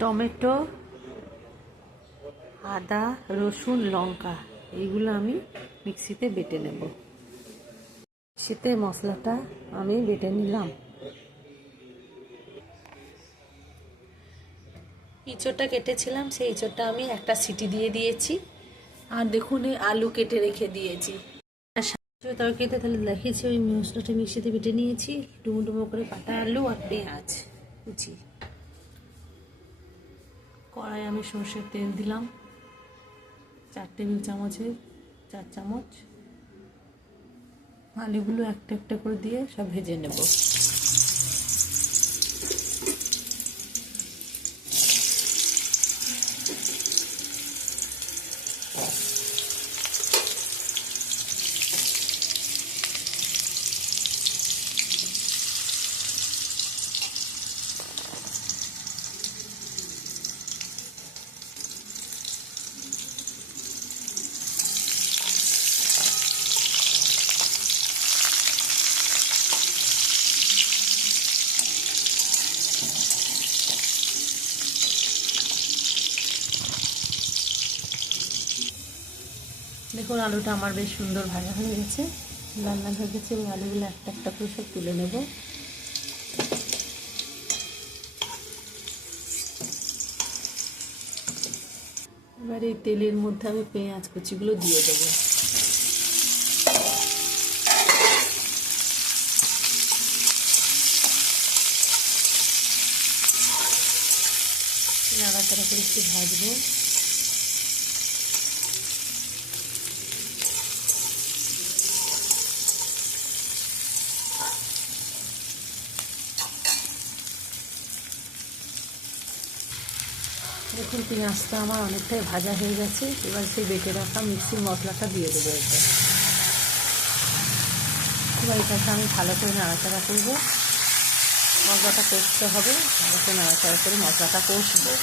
Tomato, আদা, রসুন, লঙ্কা এইগুলো আমি মিক্সিতে বেটে নেব। মিক্সিতে মশলাটা আমি বেটে নিলাম। ইঁচড়টা কেটেছিলাম, সেই ইঁচড়টা আমি একটা সিটি দিয়ে দিয়েছি। আর দেখুন এই আলু কেটে রেখে দিয়েছি। তরকারিতে তাহলে দেখিয়েছি, ওই মশলাটা মিক্সিতে বেটে নিয়েছি। ডুমো ডুমো করে কাটা আলু আর পেঁয়াজ কুচি। কড়াই আমি সর্ষের তেল দিলাম 4 টেবিল চামচের 4 চামচ। আলুগুলো একটা একটা করে দিয়ে সব ভেজে নেব। দেখুন আলুটা আমার বেশ সুন্দর ভাজা হয়ে গেছে, লাল লাল হয়ে গেছে। ওই আলুগুলো একটা একটা করে সব তুলে নেব। এবার এই তেলের মধ্যে আমি পেঁয়াজ কুচিগুলো দিয়ে দেবো। নাড়াচাড়া করে একটু ভাজবো। দেখুন পেঁয়াজটা আমার অনেকটাই ভাজা হয়ে গেছে। এবার সেই বেটে রাখা মিক্সির মশলাটা দিয়ে দেবো এতে। এবার এটাকে আমি ভালো করে নাড়াচাড়া করবো। মশলাটা কষতে হবে, ভালো করে নাড়াচাড়া করে মশলাটা কষবো।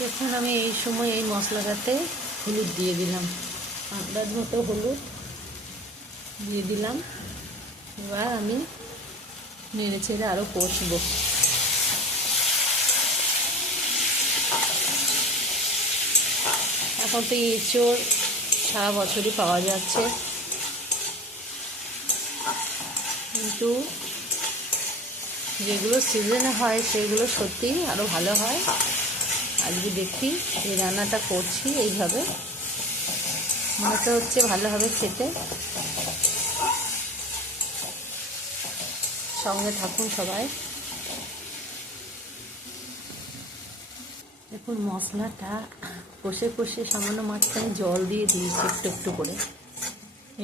দেখুন আমি এই সময় এই মশলাটাতে হলুদ দিয়ে দিলাম, আন্দাজ মতো হলুদ দিয়ে দিলাম। এবার আমি নেড়ে চেড়ে আরও কষবো। এখন তো এঁচোড় সারা বছরই পাওয়া যাচ্ছে, কিন্তু যেগুলো সিজনে হয় সেগুলো সত্যিই আরও ভালো হয়। আজকে দেখি এই রান্নাটা করছি এইভাবে, মনে তো হচ্ছে ভালো হবে খেতে। সঙ্গে থাকুন সবাই। দেখুন মশলাটা কষে কষে সামান্য মাঝখানে জল দিয়ে দিয়েছি একটু একটু করে,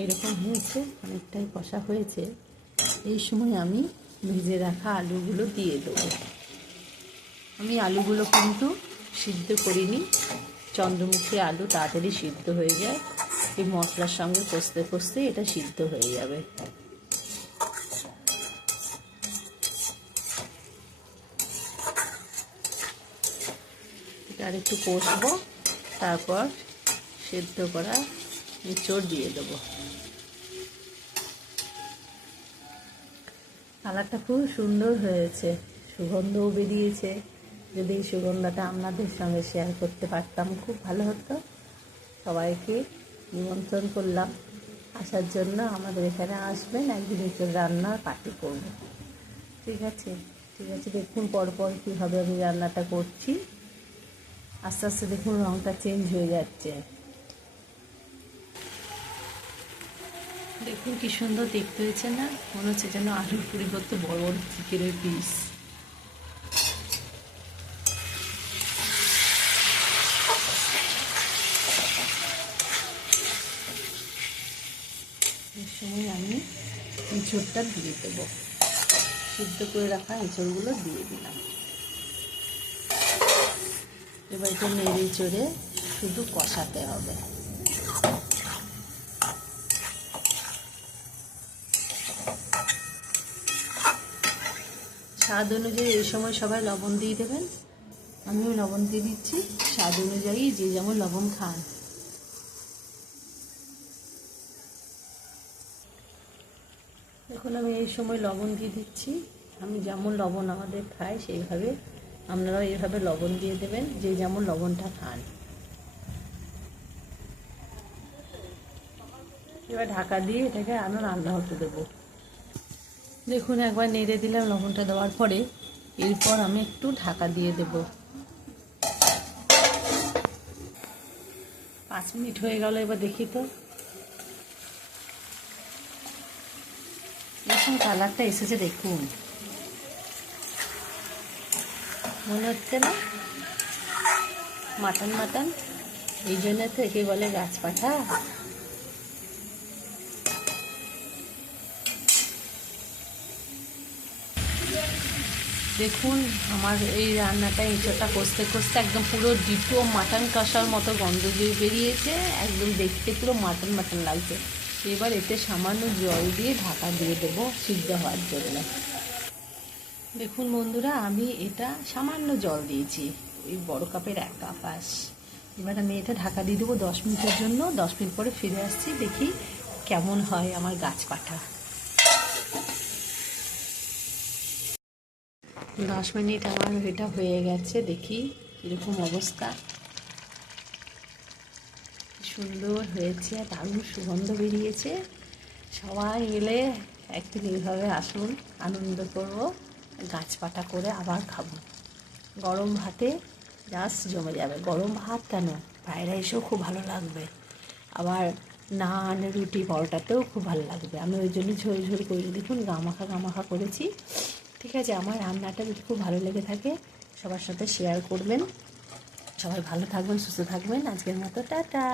এইরকম হয়েছে, অনেকটাই কষা হয়েছে। এই সময় আমি ভেজে রাখা আলুগুলো দিয়ে দেবো। আমি আলুগুলো কিন্তু সিদ্ধ করিনি, চন্দ্রমুখী আলু তাড়াতাড়ি সিদ্ধ হয়ে যায়। এই মশলার সঙ্গে কষতে কষতে এটা সিদ্ধ হয়ে যাবে। এটা আর একটু কষবো, তারপর সিদ্ধ করা এঁচোড় দিয়ে দেবো। কালারটা খুব সুন্দর হয়েছে, সুগন্ধও বেরিয়েছে। যদি এই সুগন্ধটা আপনাদের সঙ্গে শেয়ার করতে পারতাম খুব ভালো হতো। সবাইকে নিমন্ত্রণ করলাম আসার জন্য। আমাদের এখানে আসবেন, একদিন এঁচোড় রান্নার পার্টি করব। ঠিক আছে, ঠিক আছে। দেখুন পরপর কীভাবে আমি রান্নাটা করছি। আস্তে আস্তে দেখুন রঙটা চেঞ্জ হয়ে যাচ্ছে। দেখুন কি সুন্দর দেখতে হয়েছে না? মনে হচ্ছে যেন আলুর পরিবর্তে বড় বড় চিকেনের পিস। এই সময় আমি এঁচোড়টা দিয়ে দেবো। সিদ্ধ করে রাখা এঁচোড়গুলো দিয়ে দিলাম। এবার এটা নেড়ে চড়ে শুধু কষাতে হবে। স্বাদ অনুযায়ী এই সময় সবাই লবণ দিয়ে দেবেন। আমিও লবণ দিয়ে দিচ্ছি স্বাদ অনুযায়ী, যে যেমন লবণ খান। দেখুন আমি এই সময় লবণ দিয়ে দিচ্ছি। আমি যেমন লবণ আমাদের খাই সেইভাবে আপনারাও এইভাবে লবণ দিয়ে দেবেন, যে যেমন লবণটা খান। এবার ঢাকা দিয়ে এটাকে আরও রান্না হতে দেবো। দেখুন একবার নেড়ে দিলাম লবণটা দেওয়ার পরে, এরপর আমি একটু ঢাকা দিয়ে দেব। 5 মিনিট হয়ে গেল, এবার দেখি তো। দেখুন কালারটা এসেছে, দেখুন মনে হচ্ছে না মাটন মাটন? এই জন্য তো একে বলে গাছপাঠা। দেখুন আমার এই রান্নাটা এঁচোড়টা কষতে কষতে একদম পুরো ডিটো মাটন কষার মতো গন্ধ বেরিয়েছে, একদম দেখতে পুরো মাটন মাটন লাগছে। এবার এতে সামান্য জল দিয়ে ঢাকা দিয়ে দেবো সিদ্ধ হওয়ার জন্য। দেখুন বন্ধুরা, আমি এটা সামান্য জল দিয়েছি, এই বড় কাপের 1 কাপ আস। এবার আমি এটা ঢাকা দিয়ে দেবো 10 মিনিটের জন্য। 10 মিনিট পরে ফিরে আসছি, দেখি কেমন হয় আমার গাছপাঠা। 10 মিনিট আমার এটা হয়ে গেছে, দেখি কীরকম অবস্থা। সুন্দর হয়েছে, দারুণ সুগন্ধ বেরিয়েছে। সবাই মিলে একদিন এইভাবে আসুন, আনন্দ করব, গাছপাটা করে আবার খাবো। গরম ভাতে জাস্ট জমে যাবে। গরম ভাত কেন, ফ্রাইড রাইসও খুব ভালো লাগবে, আবার নান রুটি পরোটাতেও খুব ভালো লাগবে। আমি ওই জন্য ঝোল ঝোল করে, দেখুন গামাখা করেছি। ঠিক আছে, আমার রান্নাটা যদি খুব ভালো লেগে থাকে সবার সাথে শেয়ার করবেন। সবাই ভালো থাকবেন, সুস্থ থাকবেন। আজকের মতো টাটা।